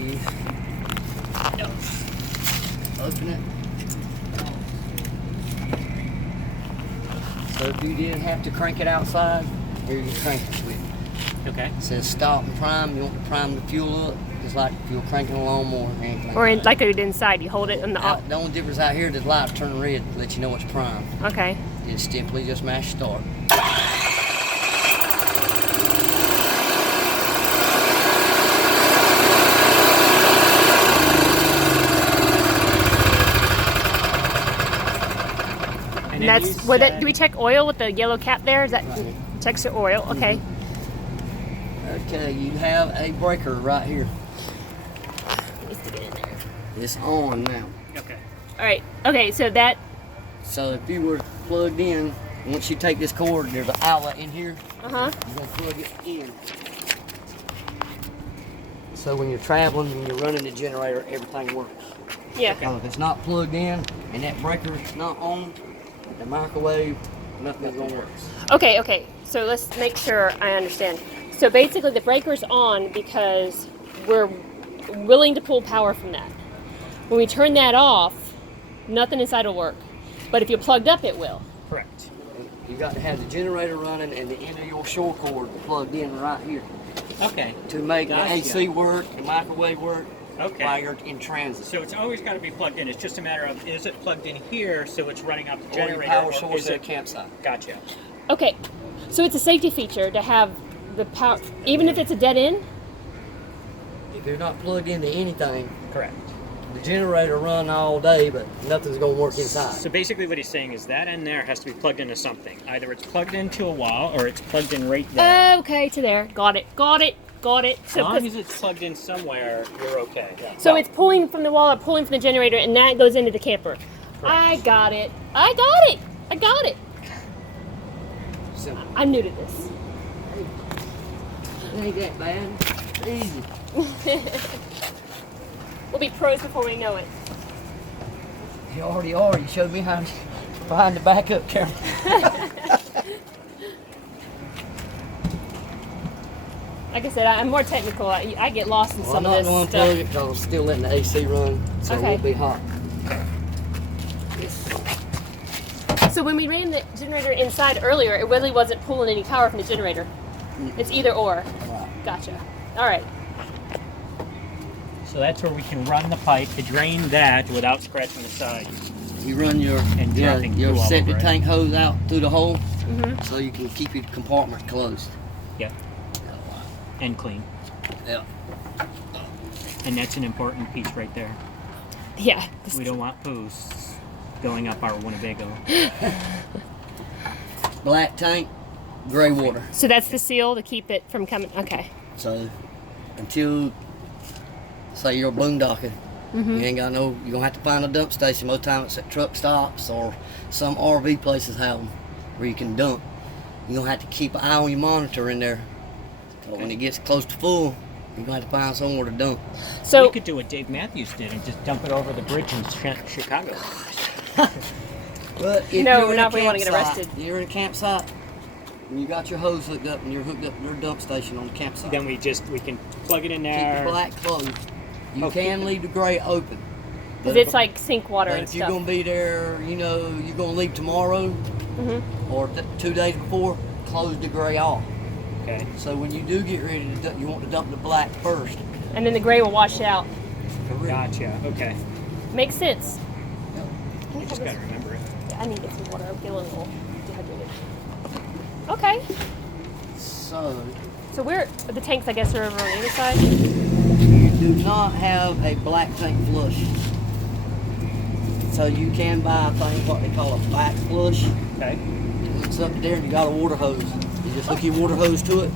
you open it. So if you did have to crank it outside, here you crank the switch. Okay. It says stop and prime. You want to prime the fuel up, just like if you're cranking a lawnmower or anything. Or like it inside, you hold it in the The only difference out here, the lights turn red to let you know it's prime. Okay. Then simply just mash start. And that's where that. Do we check oil with the yellow cap there? Is that Right. checks the oil? Okay. Okay, you have a breaker right here. Needs to get in there. It's on now. Okay. All right. Okay. So that. So if you were plugged in, once you take this cord, there's an outlet in here. You're gonna plug it in. So when you're traveling and you're running the generator, everything works. Yeah. Because if it's not plugged in and that breaker is not on, the microwave, nothing's gonna work. Okay. Okay. So let's make sure I understand. So basically, the breaker's on because we're willing to pull power from that. When we turn that off, nothing inside will work. But if you're plugged up, it will. Correct. You got to have the generator running and the end of your shore cord plugged in right here Okay. to make Gotcha. the AC work, the microwave work Okay. while you're in transit. So it's always got to be plugged in. It's just a matter of, is it plugged in here so it's running off the Or your generator? power or source is at a it? campsite. Gotcha. Okay. So it's a safety feature to have the power, even if it's a dead end. If you're not plugged into anything, Correct. the generator run all day, but nothing's gonna work inside. So basically what he's saying is that end there has to be plugged into something. Either it's plugged into a wall or it's plugged in right there. Okay, to there. Got it. Got it. Got it. As So, long as it's plugged in somewhere, you're okay. so it's pulling from the wall or pulling from the generator, and that goes into the camper. I got it. I got it. I got it. Simple. I'm new to this. It ain't that bad. It's easy. We'll be pros before we know it. You already are. You showed me how to find the backup camera. Like I said, I'm more technical. I get lost in Well, some I'm of not this going to stuff. unplug it because I'm still letting the AC run, so Okay. it won't be hot. So when we ran the generator inside earlier, it really wasn't pulling any power from the generator. It's either or. Right. Gotcha. All right. So that's where we can run the pipe to drain that without scratching the side. You run your And dropping your fuel all septic over it. tank hose out through the hole, so you can keep your compartment closed. Yeah. And clean. Yeah. And that's an important piece right there. Yeah. We don't want poos going up our Winnebago. Black tank, gray water. So that's the seal to keep it from coming. Okay. So until say you're boondocking, you ain't got no. You're gonna have to find a dump station. Most time it's at truck stops or some RV places have them where you can dump. You're gonna have to keep an eye on your monitor in there. So when it gets close to full, you're gonna have to find somewhere to dump. So We could do what Dave Matthews did and just dump it over the bridge in Chicago. But if No, you're in not a if we wanna get campsite, arrested. You're in a campsite and you got your hose hooked up and you're hooked up to your dump station on the campsite. Then we can plug it in Keep there. the black closed. You Okay. can leave the gray open. because it's like sink water But and if you're stuff. gonna be there, you know, you're gonna leave tomorrow or 2 days before, close the gray off. Okay. So when you do get ready to dump, you want to dump the black first. And then the gray will wash it out. Gotcha. Okay. Makes sense. You just gotta remember it. I need to get some water. I'm feeling a little dehydrated. Okay. So So where the tanks, I guess, are over on the other side. you do not have a black tank flush. So you can buy a thing, what they call a back flush. Okay. It's up there and you got a water hose. You just hook your water hose to it.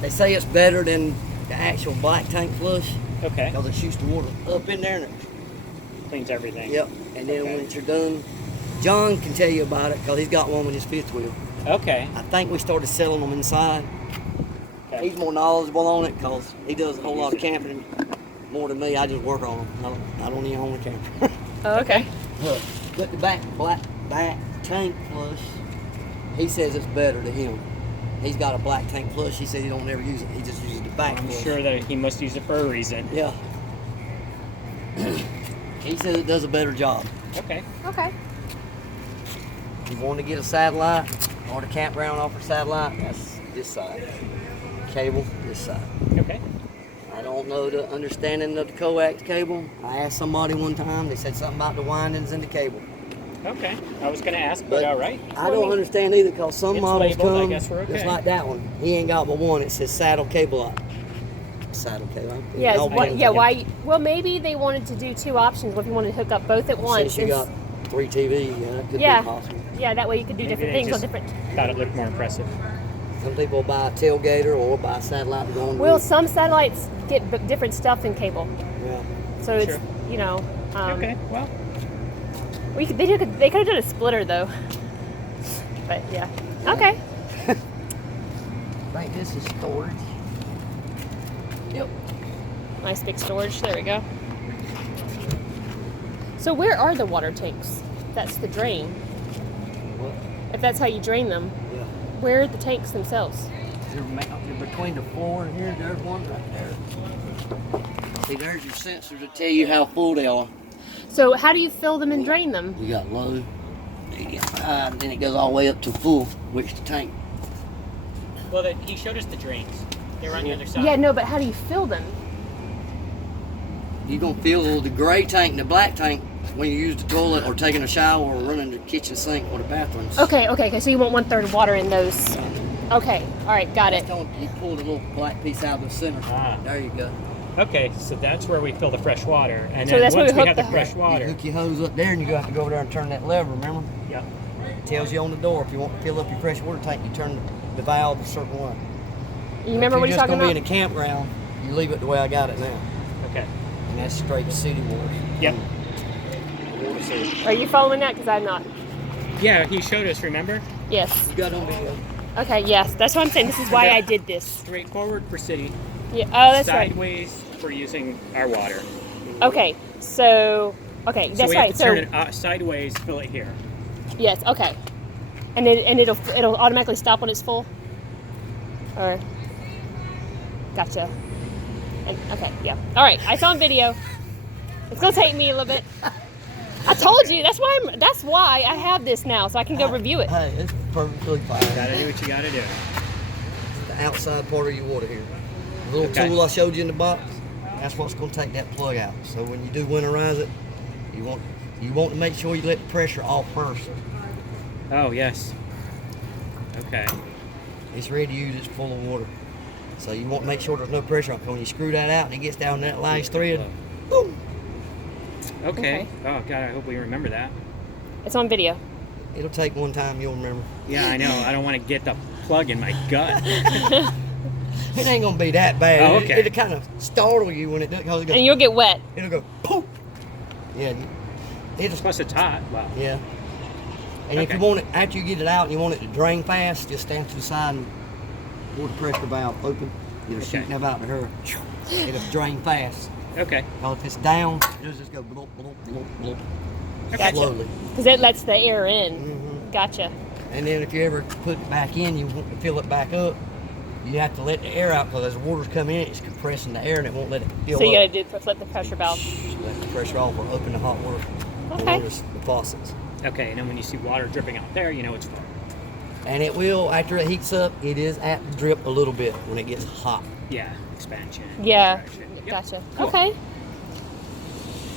They say it's better than the actual black tank flush Okay. because it shoots the water up in there and it, Cleans everything. yep. And then Okay. once you're done, John can tell you about it because he's got one with his fifth wheel. Okay. I think we started selling them inside. Okay. He's more knowledgeable on it because he does a whole lot of camping more than me. I just work on them. I don't even own a camper. Oh, okay. But the back tank flush, he says it's better to him. He's got a black tank flush. He said he don't ever use it. He just uses the back I'm flush. sure that he must use it for a reason. Yeah. He says it does a better job. Okay. Okay. If you want to get a satellite or the campground offer satellite, that's this side. Cable, this side. Okay. I don't know the understanding of the coax cable. I asked somebody one time, they said something about the windings in the cable. Okay. I was going to ask, but all right. I don't understand either, because some It's models labeled, I come guess we're okay. just like that one. He ain't got but one. It says saddle cable lock. Saddle cable. Yeah, No, what, man, yeah. Why? Well, maybe they wanted to do two options. What if you wanted to hook up both at once? Since you got 3 TV, yeah, that could Yeah. be possible. Yeah, that way you could do Maybe different they things on just different. thought it looked more impressive. Some people buy a tailgater or buy a satellite and go on. Well, some satellites get different stuff than cable, Yeah. so it's Sure. you know. Okay. Well, They could have done a splitter though. But yeah. Okay. I think this is storage. Yep. Nice big storage. There we go. So where are the water tanks? That's the drain. What? If that's how you drain them, Yeah. where are the tanks themselves? You're between the floor and here. There's one right there. See, there's your sensors that tell you how full they are. So how do you fill them and drain them? You got low, medium, high, and then it goes all the way up to full, which the tank. well, he showed us the drains. They were on the other side. Yeah, no, but how do you fill them? You're gonna fill the gray tank and the black tank when you use the toilet or taking a shower or running the kitchen sink or the bathrooms. Okay. So you want 1/3 water in those. Okay. All right. Got it. You pull the little black piece out of the center. Ah. There you go. Okay, so that's where we fill the fresh water, and So then that's where once we we hook have the the- fresh You water, hook your hose up there and you have to go over there and turn that lever, remember? yeah. It tells you on the door if you want to fill up your fresh water tank, you turn the valve a certain way. You remember what If he's you're just talking gonna about? be in a campground, you leave it the way I got it now. Okay. And that's straight to city water. Yep. Water city. Are you following that? Because I'm not. Yeah, he showed us. Remember? Yes. You got it on video. Okay. Yes. That's what I'm saying. This is why I did this. Straightforward for city, Yeah. Oh, that's right. sideways for using our water. Okay. So. Okay. So That's we right. have to turn it sideways, fill it here. Yes. Okay. And it'll automatically stop when it's full. Or. Gotcha. Okay. Yeah. All right. I saw on video. It's gonna take me a little bit. I told you. That's why I have this now, so I can go review it. Hey, it's perfectly fine. Gotta do what you gotta do. The outside part of your water here. The little Okay. tool I showed you in the box, that's what's going to take that plug out. So when you do winterize it, you want to make sure you let the pressure off first. Oh yes. Okay. It's ready to use, it's full of water. So you want to make sure there's no pressure on it. When you screw that out and it gets down that last thread, boom, Okay. Oh God, I hope we remember that. It's on video. it'll take one time, you'll remember. Yeah, I know. I don't want to get the plug in my gut. It ain't going to be that bad. Oh, okay. It'll kind of startle you when it does, because And you'll get wet. it'll go poof. Yeah, it'll Plus it's hot. Wow. Yeah. And if Okay. you want it, after you get it out and you want it to drain fast, just stand to the side and pull the pressure valve open. It'll Okay. shoot that out to her. It'll drain fast. Okay. Because if it's down, it'll just go bloop, bloop, bloop, bloop. Gotcha. Slowly. Because it lets the air in. Mhm. Gotcha. And then if you ever put it back in, you want to fill it back up, you have to let the air out, because as the water's coming in, it's compressing the air and it won't let it fill So you up. gotta flip the pressure valve. Let the pressure off or open the hot water. Okay. The faucets. Okay. And then when you see water dripping out there, you know it's full. And it will, after it heats up, it is apt to drip a little bit when it gets hot. Yeah. Expansion. Yeah. Contraction. Yep. Gotcha. Cool. Okay.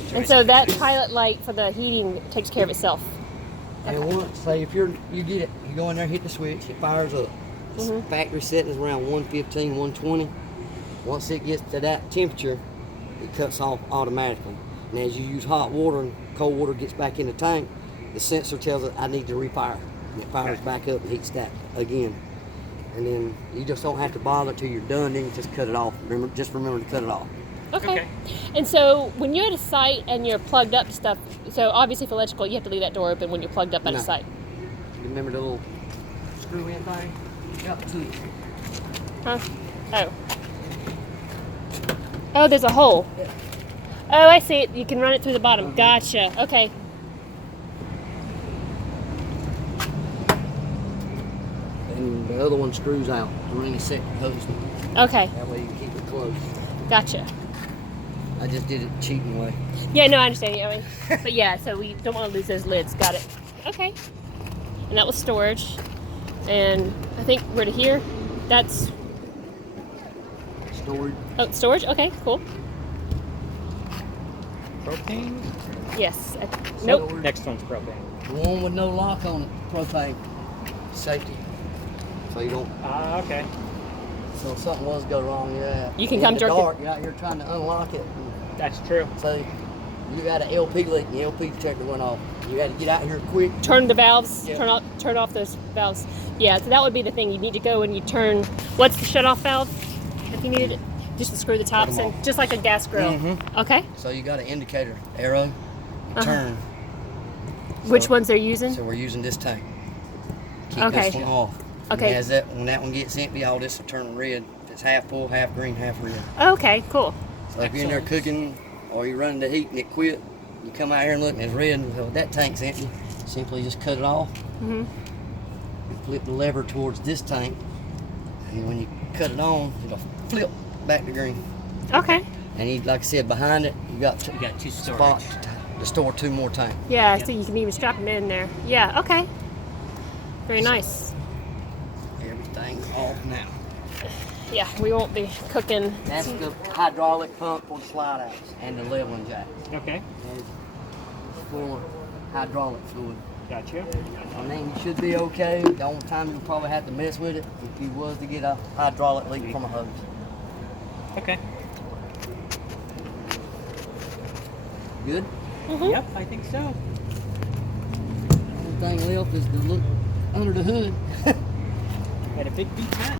Enjoy And so some that pictures. pilot light for the heating takes care of itself. And once, say if you get it, you go in there, hit the switch, it fires up. Its Mhm. factory setting is around 115, 120. Once it gets to that temperature, it cuts off automatically. And as you use hot water and cold water gets back in the tank, the sensor tells it, I need to refire. And it fires Okay. back up and heats that again. And then you just don't have to bother till you're done, then you just cut it off. Just remember to cut it off. Okay. Okay. And so when you're at a site and you're plugged up to stuff, so obviously for electrical, you have to leave that door open when you're plugged up at No. a site. You remember the little screw-in thing? Got the two. Huh? Oh. Oh, there's a hole. Oh, I see it. You can run it through the bottom. Gotcha. Okay. And The other one screws out. The ring is separate hose. Okay, That way you can keep it closed. gotcha. I just did it the cheating way. Yeah, no, I understand. Yeah, I mean, but yeah, so we don't want to lose those lids. Got it. Okay. And that was storage. And I think we're to here. That's Storage. storage. Okay, cool. Propane? Yes. Nope. Next one's propane. The one with no lock on it, propane. Safety. So you don't. Ah, okay. So if something was to go wrong, yeah. You can in come the jerk it. dark, you're out here trying to unlock it. That's true. So you got an LP leak and the LP detector went off. You had to get out here quick. Turn the valves. Yeah. Turn off those valves. Yeah. So that would be the thing. You need to go and you turn. What's the shut-off valve? If you needed it, just to screw the tops them in, off. just like a gas grill. Mhm. Okay. So you got an indicator, arrow, you turn. Which So- ones they're using? So we're using this tank. Keep Okay. this one off. Okay. And when that one gets empty, all this will turn red. It's half full, half green, half red. Okay. Cool. So if you're in there cooking or you're running the heat and it quit, you come out here and look and it's red and so that tank's empty. Simply just cut it off. Mhm. And flip the lever towards this tank. And when you cut it on, it'll flip back to green. Okay. And you, like I said, behind it, you got You got two storage. spots to store 2 more tanks. Yeah. So you can even strap them in there. Yeah. Okay. Very nice. Everything off now. Yeah. We won't be cooking. That's the hydraulic pump for the slide outs and the leveling jack. Okay. And full of hydraulic fluid. Gotcha. I mean, you should be okay. The only time you'll probably have to mess with it if you was to get a hydraulic leak from a hose. Okay. Good? Yep, I think so. Only thing left is to look under the hood. Got a big V10.